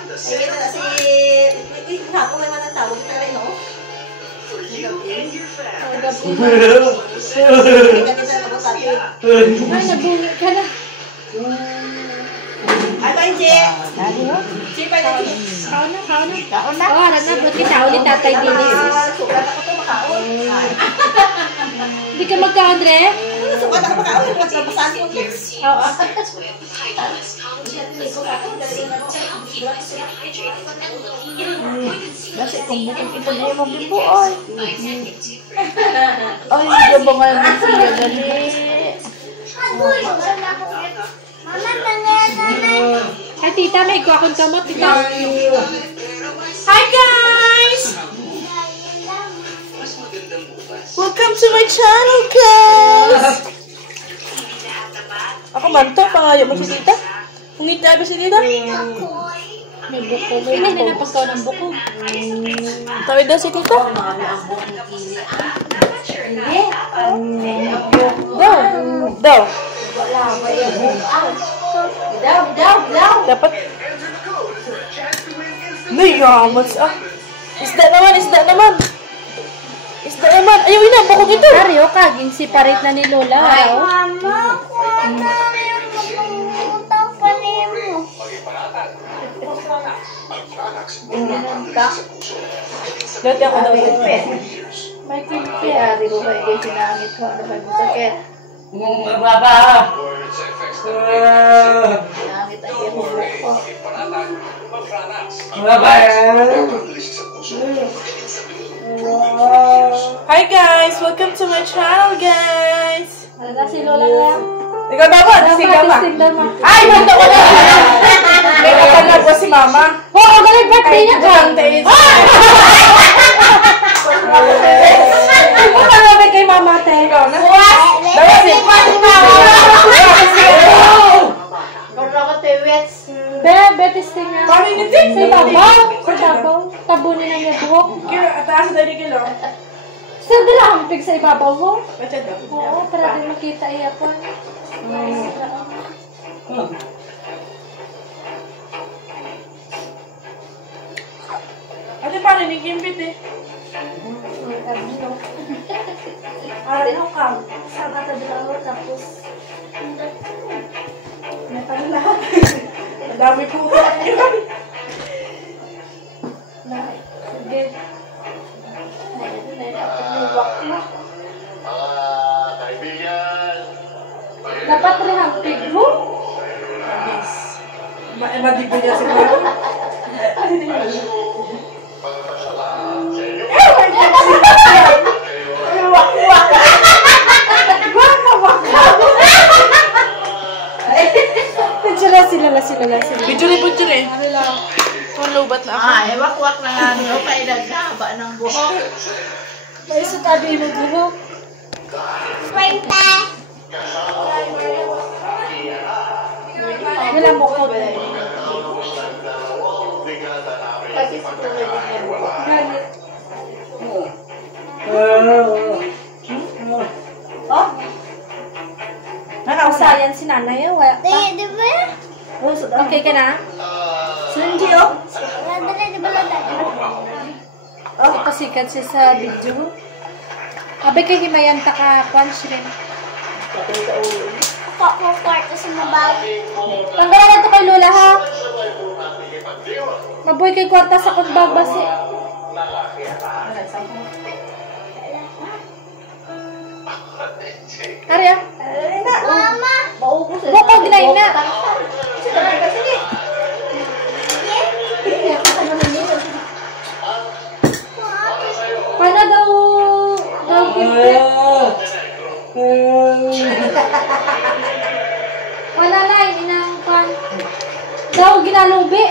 Ay, ito na si... Hapon may man ang tawag ito rin, no? Ay, nabungi ka na. Ay, ba, Inche? Inche, pa na, Inche. Kaon na. Oh, harap na. Ba't kita ulit tatay Dinis? Sukat ako ito, makaon. Hindi ka magkaon, Dre? Sukat ako makaon. Huwag sa basahan ko, Inche. Oo. Kasi kung bukong ito na yung mabimbo, ay. Ay, gabangal mo siya, gali. Ay, tita, may ikaw akong kamot, tita. Hi, guys! Welcome to my channel, guys! Ako man to, pangayo mo si tita? Ungit na ba si tita? May buko. Hindi na napagkaw ng buko. Tawid daw si tita? Daw. Dapat. Nayamas ah. Isda naman. Ayaw ina, bukog ito. Mario, kaging siparit na ni Lola. Mama, kuha na yung utang pa mo. Dati ako daw ito. May kimpi. Kaya di ko ba ikay sinangit ko. Ano ba yung sakit? Magbaba! Sinangit ang iyo ko. Magbaba! Hi guys! Welcome to my channel, guys! Wala si Lola na. Ikaw dapat! Si Mama! Ay! Manda ko na! May katanag ko si Mama. Oo, galing birthday niya ka. Ikaw na kay Mama, te. Ikaw na? Dapat si Betis nga. Paano yun din? Sa ibabaw. Sa ibabaw. Tabunin ang network. Taas na tayo kilo. Sa dila hampig sa ibabaw mo. Bacha daw. Oo, para din makita iya po. Ate, paano ni Kimpit eh? Ano ka? Saan ka dalawa tapos? May pala. Ang dami po. Sige. Dapat rin hampig mo? Yes. Madibo niya si Mama. Sila. Bujuri. Ano lang? Kung lubat na ako. Ay, wak-wak na nga nyo. Kaya naghaba ng buhok. May isa tabi mo buhok. Kwenta. Wala mo ko. Ganit. Oh? Nakasayan si nanay yun. Wala pa. Di ba? Okay ka na? Sundi, oh. Di ba lada? Oh, pasikat siya sa video. Abe kay himayan ta ka kwan shrimp. Ako kwarto sa mabag. Tanggalan na to kay Lola ha. Mabuhay kay kwarta sa kunbag basi. Arya. Mama. Bukog na ina. Paano daw gift? Wala na, inang kwan. Daw ginalubi.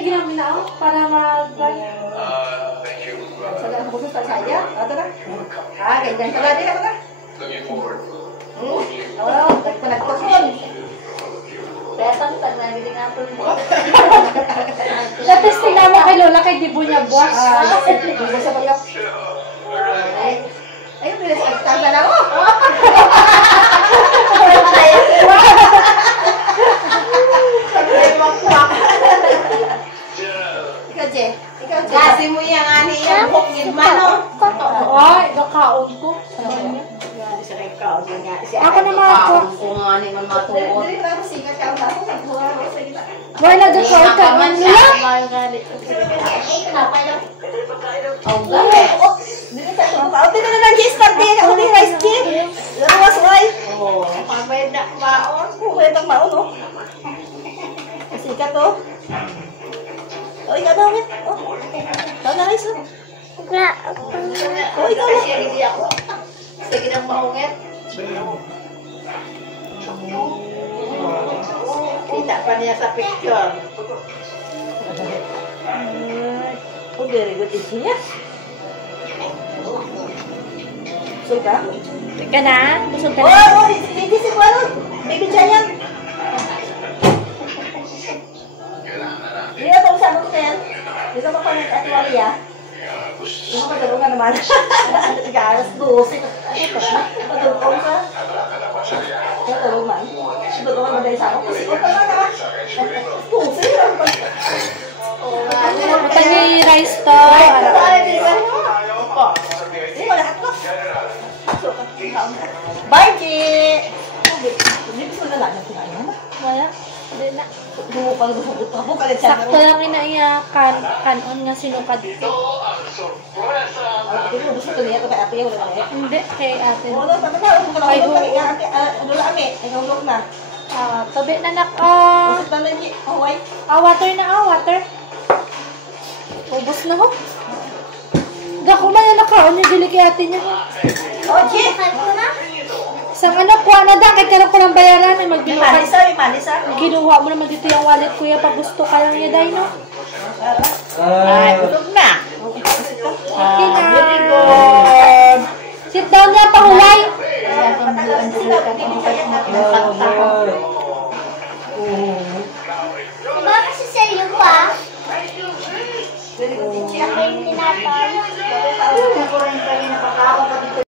Ginamit na ako para mag-kwan. Salah khusus tak saya. Ada tak? Ganyan salah dia apa tak? Oh, tak pernah telepon. Datang tak na biling apple mo. Latas tingnan mo kay Lola kay Dibo niya buwas. Dibo sa bayo. Ayun, bilis agtang na ako. Kasi mo yung ani yung hukid man, no? Ay, nakaon ko. Ako naman ako. Kung ani man matuod. Dili na sikat ka ako sa buha sa gitna. Wala nagkaon ka. man Ano siya. lang? Ay, tinapay lang. Oh, gani. Dili ka to. Pauti na lang start din ako ni rice cake. Lawas way. Oh. Pamay na maon. Kuya tang maon no. Sikat to. Oh, ikaw daw mit. Oh. Daw na rice. Oh, ikaw na. Hindi ako. Sige nang maungit. Kita pa niya sa picture. Oh, very good idea. Suka? Teka na. Busog ka Oh, na. oh, hindi si Kuano. Baby Giant. Hindi na itong sabi ko na yan. Dito pa pa at Maria. Yung madalungan naman. Garas, 12. Ano ka na? Madalungan ka. Madalungan. Madalungan ba dahil sa ako? Kasi ko pa na ka. 12. Mata niya yung rice to. Hindi mo lahat ko. Bye, G! Hindi ko na lang natin. Wala. Hindi na. Bumupang gusto ko. Kalit siya Sakto lang inaiyakan. Kanon nga sinukad ko. Hindi mo gusto ko niya. Ito kay ate. Wala na eh. Hindi. Kay ate. Oo, no, tama na. Huwag ka lang hulog kay ate. Ano lang kami? Ay, hulog na. Tabi na nak. Usap na na, G. Oh, why? Water na water. Ubus na ho. Gako man yung nakaon yung dili kay ate niya. Oh, G! Isang ano, kuha na da. Kahit kailan ko lang bayaran. May magbinuha. May manis ha? Ginuha mo naman dito yung wallet kuya pag gusto ka lang niya dahil no. Ay, busog na. Okay na. Very good. Sit down na, pahulay. Diba kasi sa'yo pa? Very good, G. Ako yung tinatawag. Ako rin kami napakaon pa dito.